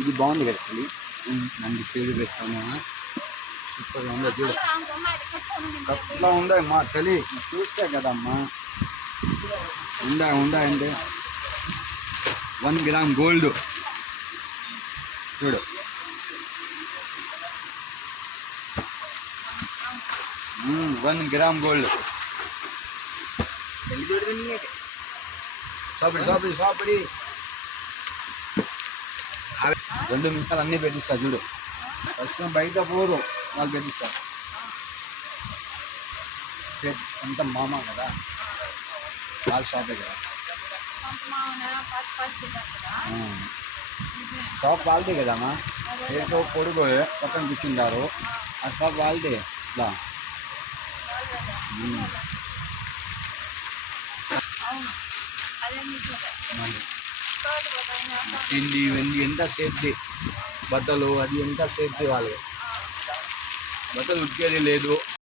ఇది బాగుంది కదా చలి. మంచి పేరు పెట్టాము. సూపర్గా ఉందా చూడు. అట్లా ఉందా మా చలి చూస్తే కదమ్మా. ఉందా అంటే 1 గ్రామ్ గోల్డ్ చూడు. 1 గ్రామ్ గోల్డ్. సాపిడి 2 నిమిషాలు అన్నీ పెట్టిస్తా చూడు. ఫస్ట్ బయట పోదు వాళ్ళు పెట్టిస్తారు. అంత మామ కదా, వాళ్ళ షాపే కదా. షాప్ వాళ్ళదే కదమ్మా. ఏదో కొడుకు పక్కన కూర్చుంటారు. ఆ షాప్ వాళ్ళదే. ఇట్లా తిండి ఇవన్నీ ఎంత సేఫ్టీ. బట్టలు అది ఎంత సేఫ్టీ. వాళ్ళు బట్టలు ఉతికేది లేదు.